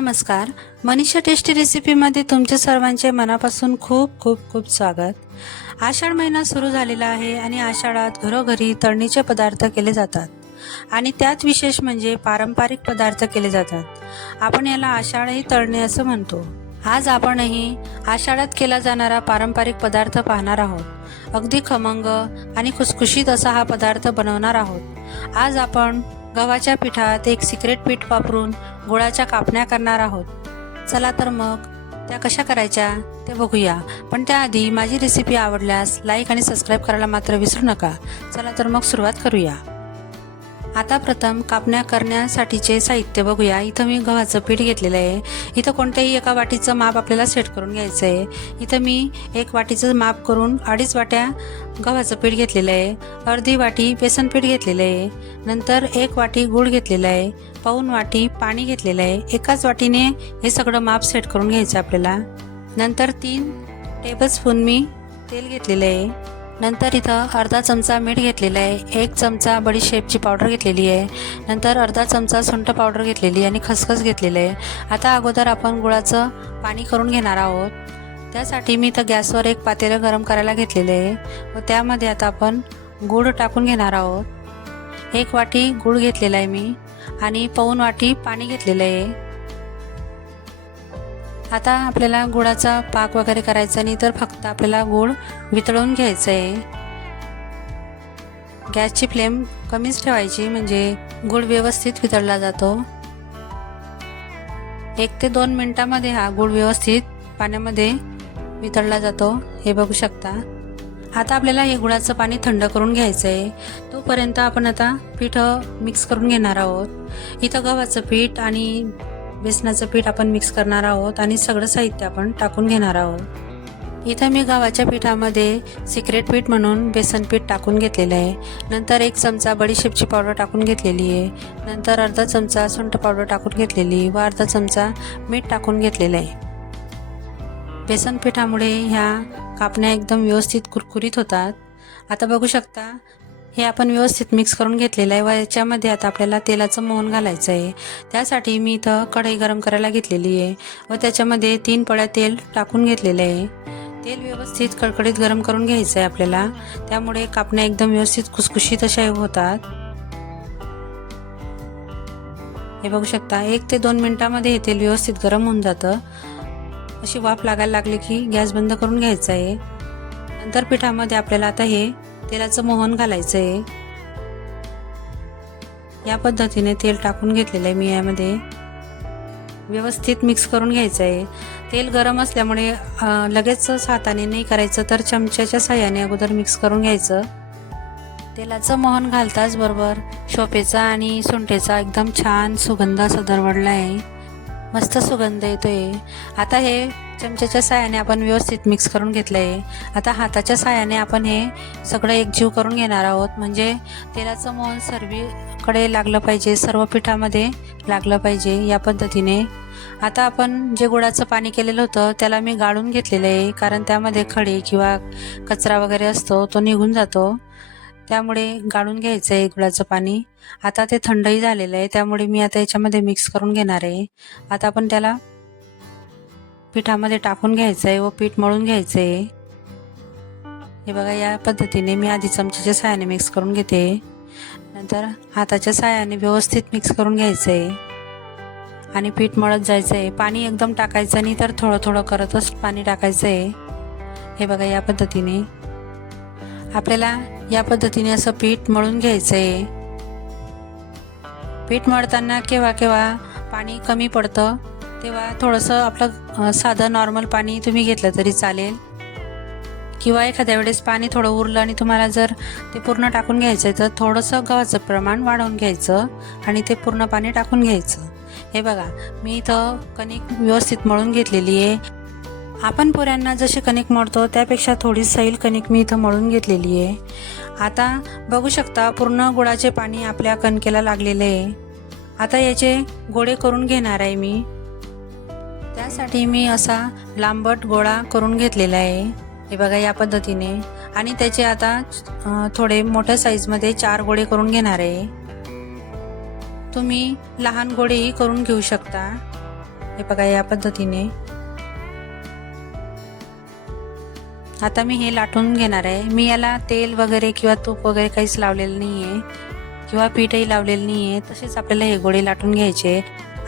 नमस्कार. मनीषा टेस्टी रेसिपीमध्ये तुमचे सर्वांचे मनापासून खूप खूप खूप स्वागत. आषाढ महिना सुरू झालेला आहे आणि आषाढात घरोघरी तळणीचे पदार्थ केले जातात. आणि त्यात विशेष म्हणजे पारंपरिक पदार्थ केले जातात. आपण याला आषाढही तळणे असं म्हणतो. आज आपणही आषाढात केला जाणारा पारंपरिक पदार्थ पाहणार आहोत. अगदी खमंग आणि खुसखुशीत असा हा पदार्थ बनवणार आहोत. आज आपण गव्हाच्या पिठात एक सिक्रेट पीठ वापरून गुळाच्या कापण्या करणार आहोत. चला तर मग त्या कशा करायच्या ते बघूया. पण त्याआधी माझी रेसिपी आवडल्यास लाईक आणि सबस्क्राईब करायला मात्र विसरू नका. चला तर मग सुरुवात करूया. आता प्रथम कापण्या करण्यासाठीचे साहित्य बघूया. इथं मी गव्हाचं पीठ घेतलेलं आहे. इथं कोणत्याही एका वाटीचं माप आपल्याला सेट करून घ्यायचं आहे इथं मी एक वाटीचं माप करून अडीच वाट्या गव्हाचं पीठ घेतलेलं आहे. अर्धी वाटी बेसन पीठ घेतलेलं आहे. नंतर एक वाटी गूळ घेतलेला आहे. पाऊन वाटी पाणी घेतलेलं आहे. एकाच वाटीने हे सगळं माप सेट करून घ्यायचं आपल्याला. नंतर तीन टेबलस्पून मी तेल घेतलेलं आहे. नंतर इथं अर्धा चमचा मीठ घेतलेला आहे एक चमचा बडीशेपची पावडर घेतलेली आहे नंतर अर्धा चमचा सुंठ पावडर घेतलेली आणि खसखस घेतलेलं आहे. आता अगोदर आपण गुळाचं पाणी करून घेणार आहोत. त्यासाठी मी इथं गॅसवर एक पातेलं गरम करायला घेतलेलं आहे व त्यामध्ये आता आपण गूळ टाकून घेणार आहोत. एक वाटी गूळ घेतलेला आहे मी आणि पाऊन वाटी पाणी घेतलेलं आहे. आता आपल्याला गुळाचा पाक वगैरे करायचा नाही तर फक्त आपल्याला गूळ वितळून घ्यायचं आहे गॅसची फ्लेम कमीच ठेवायची म्हणजे गूळ व्यवस्थित वितळला जातो. एक ते दोन मिनटामध्ये हा गूळ व्यवस्थित पाण्यामध्ये वितळला जातो. हे बघू शकता. आता आपल्याला हे गुळाचं पाणी थंड करून घ्यायचं आहे तोपर्यंत आपण आता पीठ मिक्स करून घेणार आहोत. इथं गव्हाचं पीठ आणि बेसनाचं पीठ आपण मिक्स करणार आहोत आणि सगळं साहित्य आपण टाकून घेणार आहोत. इथं मी गव्हाच्या पिठामध्ये सिक्रेट पीठ म्हणून बेसन पीठ टाकून घेतलेलं आहे. नंतर एक चमचा बडीशेपची पावडर टाकून घेतलेली आहे. नंतर अर्धा चमचा सुंठ पावडर टाकून घेतलेली व अर्धा चमचा मीठ टाकून घेतलेलं आहे. बेसन पिठामुळे ह्या कापण्या एकदम व्यवस्थित कुरकुरीत होतात. आता बघू शकता हे आपण व्यवस्थित मिक्स करून घेतलेलं आहे व याच्यामध्ये आता आपल्याला तेलाचं मोहन घालायचं आहे. त्यासाठी मी इथं कढई गरम करायला घेतलेली आहे व त्याच्यामध्ये तीन पळ्या तेल टाकून घेतलेलं आहे. तेल व्यवस्थित कडकडीत गरम करून घ्यायचं आहे आपल्याला. त्यामुळे कापण्या एकदम व्यवस्थित खुसखुशीत अशा होतात. हे बघू शकता एक ते दोन मिनिटामध्ये हे तेल व्यवस्थित गरम होऊन जातं. अशी वाफ लागायला लागली की गॅस बंद करून घ्यायचा आहे. नंतर पिठामध्ये आपल्याला आता हे तेलाचं मोहन घालायचं आहे या पद्धतीने तेल टाकून घेतलेलं आहे मी यामध्ये. व्यवस्थित मिक्स करून घ्यायचं आहे तेल गरम असल्यामुळे लगेचच हाताने नाही करायचं तर चमच्याच्या साह्याने अगोदर मिक्स करून घ्यायचं. तेलाचं मोहन घालताच बरोबर. शोपेचा आणि सुंठेचा एकदम छान सुगंध असा दरवडला आहे मस्त सुगंध येतो आहे आता हे चमच्याच्या साह्याने आपण व्यवस्थित मिक्स करून घेतलं आहे आता हाताच्या साह्याने आपण हे सगळं एकजीव करून घेणार आहोत. म्हणजे तेलाचं मोहन सर्वीकडे लागलं पाहिजे सर्व पिठामध्ये लागलं पाहिजे या पद्धतीने. आता आपण जे गुळाचं पाणी केलेलं होतं त्याला मी गाळून घेतलेलं आहे. कारण त्यामध्ये खडे किंवा कचरा वगैरे असतो तो निघून जातो. त्यामुळे गाळून घ्यायचं आहे गुळाचं पाणी. आता ते थंडही झालेलं आहे त्यामुळे मी आता याच्यामध्ये मिक्स करून घेणार आहे. आता आपण त्याला पिठामध्ये टाकून घ्यायचं आहे व पीठ मळून घ्यायचं आहे हे बघा या पद्धतीने मी आधी चमच्याच्या साहाय्याने मिक्स करून घेते. नंतर हाताच्या साहाय्याने व्यवस्थित मिक्स करून घ्यायचं आहे आणि पीठ मळत जायचं आहे पाणी एकदम टाकायचं नाही तर थोडं थोडं करतच पाणी टाकायचं आहे हे बघा या पद्धतीने. आपल्याला या पद्धतीने असं पीठ मळून घ्यायचं आहे पीठ मळताना केव्हा केव्हा पाणी कमी पडतं तेव्हा थोडंसं आपलं साधं नॉर्मल पाणी तुम्ही घेतलं तरी चालेल. किंवा एखाद्या वेळेस पाणी थोडं उरलं आणि तुम्हाला जर ते पूर्ण टाकून घ्यायचं आहे तर थोडंसं गव्हाचं प्रमाण वाढवून घ्यायचं आणि ते पूर्ण पाणी टाकून घ्यायचं. हे बघा मी इथं कणिक व्यवस्थित मळून घेतलेली आहे. आपण पोऱ्यांना जशी कणिक मळतो त्यापेक्षा थोडी सैल कणिक मी इथं मळून घेतलेली आहे. आता बघू शकता पूर्ण गुळाचे पाणी आपल्या कणकेला लागलेले आहे. आता याचे गोळे करून घेणार आहे मी. त्यासाठी मी असा लांबट गोळा करून घेतलेला आहे. हे बघा या पद्धतीने. आणि त्याचे आता थोडे मोठ्या साईजमध्ये चार गोळे करून घेणार आहे. तुम्ही लहान गोळेही करून घेऊ शकता. हे बघा या पद्धतीने. आता मी हे लाटून घेणार आहे. मी याला तेल वगैरे किंवा तूप वगैरे काहीच लावलेलं नाही आहे किंवा पीठही लावलेलं नाही आहे तसेच आपल्याला हे गोळे लाटून घ्यायचे.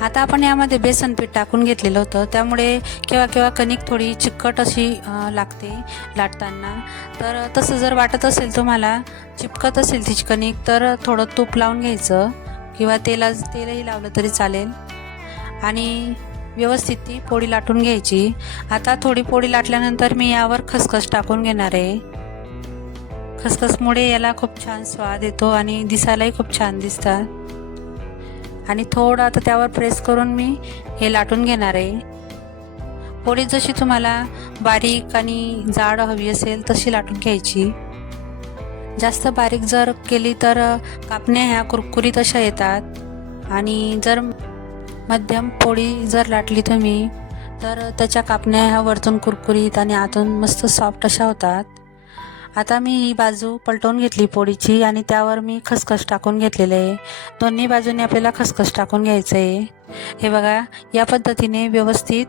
आता आपण यामध्ये बेसन पीठ टाकून घेतलेलं होतं. त्यामुळे केव्हा केव्हा कणिक थोडी चिकट अशी लागते लाटताना. तर तसं जर वाटत असेल तुम्हाला चिपकत असेल तिची कणिक तर थोडं तूप लावून घ्यायचं. किंवा तेला तेलही लावलं तरी चालेल. आणि व्यवस्थित ती पोळी लाटून घ्यायची. आता थोडी पोळी लाटल्यानंतर मी यावर खसखस टाकून घेणार आहे. खसखसमुळे याला खूप छान स्वाद येतो आणि दिसायलाही खूप छान दिसतात. आणि थोडं आता त्यावर प्रेस करून मी हे लाटून घेणार आहे. पोळी जशी तुम्हाला बारीक आणि जाड हवी असेल तशी लाटून घ्यायची. जास्त बारीक जर केली तर कापण्या ह्या कुरकुरीत अशा येतात. आणि जर मध्यम पोळी जर लाटली तुम्ही तर त्याच्या कापण्या ह्या वरतून कुरकुरीत आणि आतून मस्त सॉफ्ट अशा होतात. आता मी ही बाजू पलटवून घेतली पोळीची आणि त्यावर मी खसखस टाकून घेतलेलं आहे. दोन्ही बाजूने आपल्याला खसखस टाकून घ्यायचं आहे. हे बघा या पद्धतीने व्यवस्थित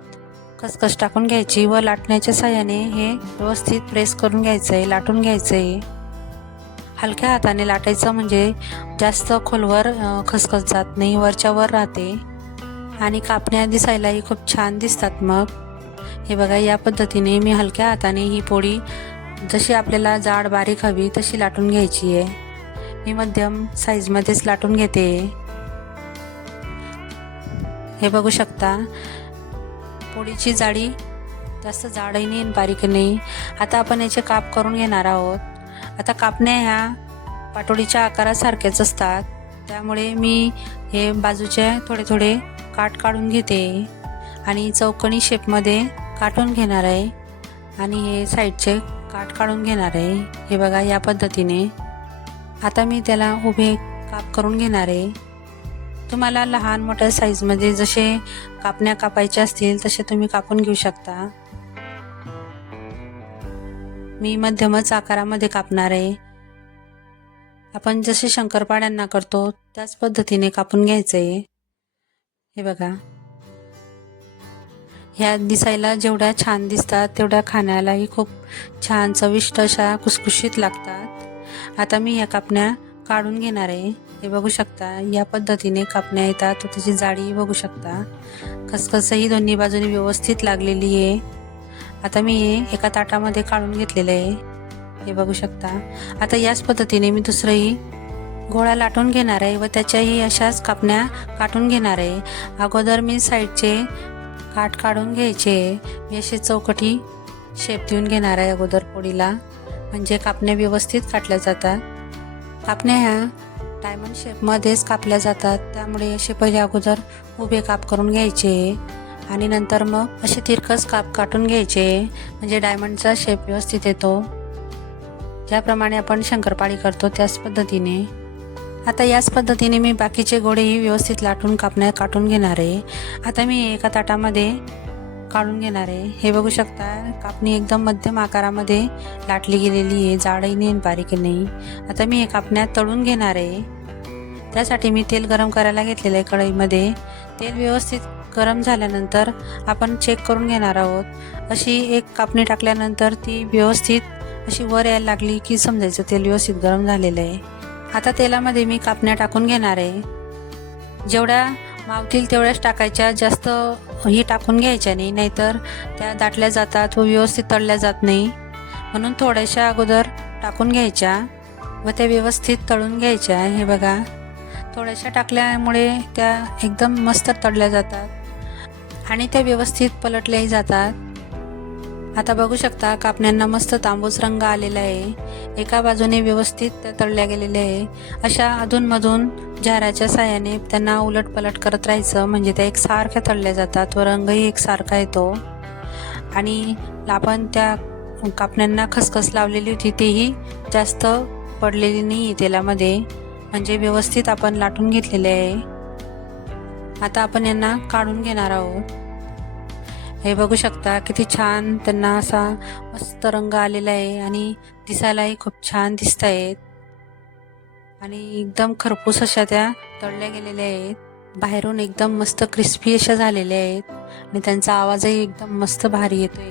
खसखस टाकून घ्यायची व लाटण्याच्या साह्याने हे व्यवस्थित प्रेस करून घ्यायचं आहे लाटून घ्यायचं आहे. हलक्या हाताने लाटायचं म्हणजे जास्त खोलवर खसखस जात नाही वरच्या वर राहते. आणि कापण्या दिसायलाही खूप छान दिसतात मग. हे बघा या पद्धतीने मी हलक्या हाताने ही पोळी जशी आपल्याला जाड बारीक हवी तशी लाटून घ्यायची आहे. मी मध्यम साईजमध्येच लाटून घेते. हे बघू शकता पोळीची जाडी जास्त जाडही नाही बारीक नाही. आता आपण याचे काप करून घेणार आहोत. आता कापण्या ह्या पाटोळीच्या आकारासारख्याच असतात. त्यामुळे मी हे बाजूचे थोडे थोडे काट काढून घेते आणि चौकणी शेपमध्ये काटून घेणार आहे. आणि हे साईडचे काट काढून घेणार आहे. हे बघा या पद्धतीने. आता मी त्याला उभे काप करून घेणार आहे. तुम्हाला लहान मोठ्या साईजमध्ये जसे कापण्या कापायच्या असतील तसे तुम्ही कापून घेऊ शकता. मी मध्यमच आकारामध्ये कापणार आहे. आपण जसे शंकरपाड्यांना करतो त्याच पद्धतीने कापून घ्यायचं. आहे हे बघा. ह्या दिसायला जेवढ्या छान दिसतात तेवढ्या खाण्यालाही खूप छान चविष्ट अशा कुसकुशीत लागतात. आता मी ह्या कापण्या काढून घेणार आहे. हे बघू शकता या पद्धतीने कापण्या येतात. तर त्याची जाळीही बघू शकता. खसखसही दोन्ही बाजूनी व्यवस्थित लागलेली आहे. आता मी हे एका ताटामध्ये काढून घेतलेलं आहे. हे बघू शकता. आता याच पद्धतीने मी दुसरंही गोळा लाटून घेणार आहे व त्याच्याही अशाच कापण्या काटून घेणार आहे. अगोदर मी साईडचे काठ काढून घ्यायचे. अशी असे चौकटी शेप देऊन घेणार आहे अगोदर पोळीला. म्हणजे कापण्या व्यवस्थित काटल्या जातात. कापण्या ह्या डायमंड शेपमध्येच कापल्या जातात. त्यामुळे असे पहिले अगोदर उभे काप करून घ्यायचे. आणि नंतर मग असे तिरकस काप काटून घ्यायचे. म्हणजे डायमंडचा शेप व्यवस्थित येतो. ज्याप्रमाणे आपण शंकरपाळी करतो त्याच पद्धतीने. आता याच पद्धतीने मी बाकीचे गोळेही व्यवस्थित लाटून कापण्या काटून घेणार आहे. आता मी एका ताटामध्ये काढून घेणार आहे. हे बघू शकता कापणी एकदम मध्यम आकारामध्ये लाटली गेलेली आहे. जाडही नाही बारीक बारीकही नाही. आता मी हे कापण्यात तळून घेणार आहे. त्यासाठी मी तेल गरम करायला घेतलेलं आहे कढईमध्ये. तेल व्यवस्थित गरम झाल्यानंतर आपण चेक करून घेणार आहोत. अशी एक कापणी टाकल्यानंतर ती व्यवस्थित अशी वर यायला लागली की समजायचं तेल व्यवस्थित गरम झालेलं आहे. आता तेलामध्ये मी कापण्या टाकून घेणार आहे. जेवढ्या मावतील तेवढ्याच टाकायच्या. जास्त ही टाकून घ्यायच्या नाही. नाहीतर त्या दाटल्या जातात व व्यवस्थित तळल्या जात नाही. म्हणून थोड्याशा अगोदर टाकून घ्यायच्या व त्या व्यवस्थित तळून घ्यायच्या. हे बघा. थोड्याशा टाकल्यामुळे त्या एकदम मस्त तळल्या जातात. आणि त्या व्यवस्थित पलटल्याही जातात. आता बघू शकता कापण्यांना मस्त तांबूस रंग आलेला आहे. एका बाजूने व्यवस्थित त्या तळल्या गेलेल्या आहे. अशा अधूनमधून झाराच्या साह्याने त्यांना उलट पलट करत राहायचं म्हणजे त्या एकसारख्या तळल्या जातात व रंगही एकसारखा येतो. आणि आपण त्या कापण्यांना खसखस लावलेली होती तेही जास्त पडलेली नाही तेलामध्ये म्हणजे व्यवस्थित आपण लाटून घेतलेले आहे. आता आपण यांना काढून घेणार आहोत. हे बघू शकता किती छान त्यांना असा मस्त रंग आलेला आहे आणि दिसायलाही खूप छान दिसत आहेत आणि एकदम खरपूस अशा त्या तळल्या गेलेल्या आहेत. बाहेरून एकदम मस्त क्रिस्पी अशा झालेल्या आहेत. आणि त्यांचा आवाजही एकदम मस्त भारी येतोय.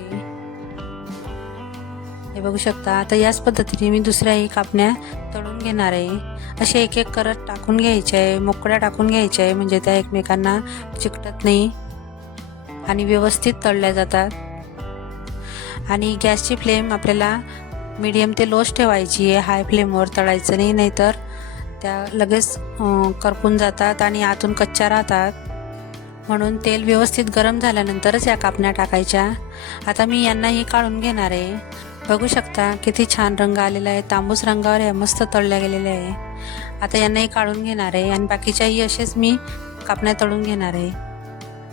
हे बघू शकता आता याच पद्धतीने मी दुसऱ्याही कापण्या तळून घेणार आहे. असे एक एक करत टाकून घ्यायचे आहे मोकळ्या टाकून घ्यायच्या आहे म्हणजे त्या एकमेकांना चिकटत नाही. आणि व्यवस्थित तळल्या जातात. आणि गॅसची फ्लेम आपल्याला मीडियम ते लोच ठेवायची आहे. हाय फ्लेमवर तळायचं नाही नाहीतर त्या लगेच करपून जातात आणि आतून कच्च्या राहतात. म्हणून तेल व्यवस्थित गरम झाल्यानंतरच या कापण्या टाकायच्या. आता मी यांनाही काढून घेणार आहे. बघू शकता किती छान रंग आलेला आहे. तांबूस रंगावर या मस्त तळल्या गेलेल्या आहे. आता यांनाही काढून घेणार आहे आणि बाकीच्याही असेच मी कापण्या तळून घेणार आहे.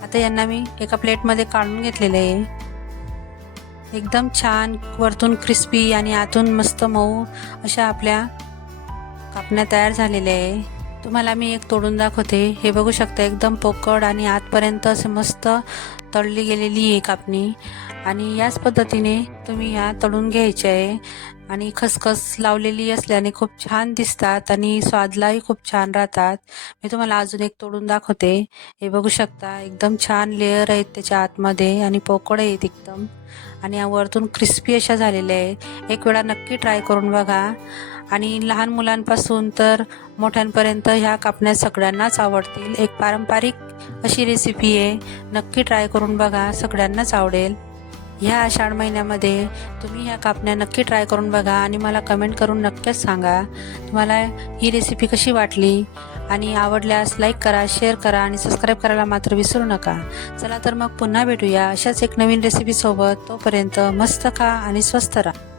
आता यांना मी एका प्लेटमध्ये काढून घेतलेले आहे. एकदम छान वरतून क्रिस्पी आणि आतून मस्त मऊ अशा आपल्या कापण्या तयार झालेल्या आहे. तुम्हाला मी एक तोडून दाखवते. हे बघू शकता एकदम पोकळ आणि आतपर्यंत असं मस्त तळली गेलेली आहे कापणी. आणि याच पद्धतीने तुम्ही ह्या तळून घ्यायच्या आहे. आणि खसखस लावलेली असल्याने खूप छान दिसतात आणि स्वादलाही खूप छान राहतात. मी तुम्हाला अजून एक तोडून दाखवते. हे बघू शकता एकदम छान लेअर आहेत त्याच्या आतमध्ये आणि पोकळ आहेत एकदम. आणि वरतून क्रिस्पी अशा झालेल्या आहेत. एक वेळा नक्की ट्राय करून बघा. आणि लहान मुलांपासून तर मोठ्यांपर्यंत ह्या कापण्या सगळ्यांनाच आवडतील. एक पारंपरिक अशी रेसिपी आहे. नक्की ट्राय करून बघा सगळ्यांनाच आवडेल. ह्या आषाढ महिन्यामध्ये तुम्ही ह्या कापण्या नक्की ट्राय करून बघा आणि मला कमेंट करून नक्कीच सांगा. तुम्हाला ही रेसिपी कशी वाटली? आणि आवडल्यास लाईक करा शेअर करा आणि सबस्क्राईब करायला मात्र विसरू नका. चला तर मग पुन्हा भेटूया अशाच एक नवीन रेसिपीसोबत तोपर्यंत मस्त खा आणि स्वस्त राहा.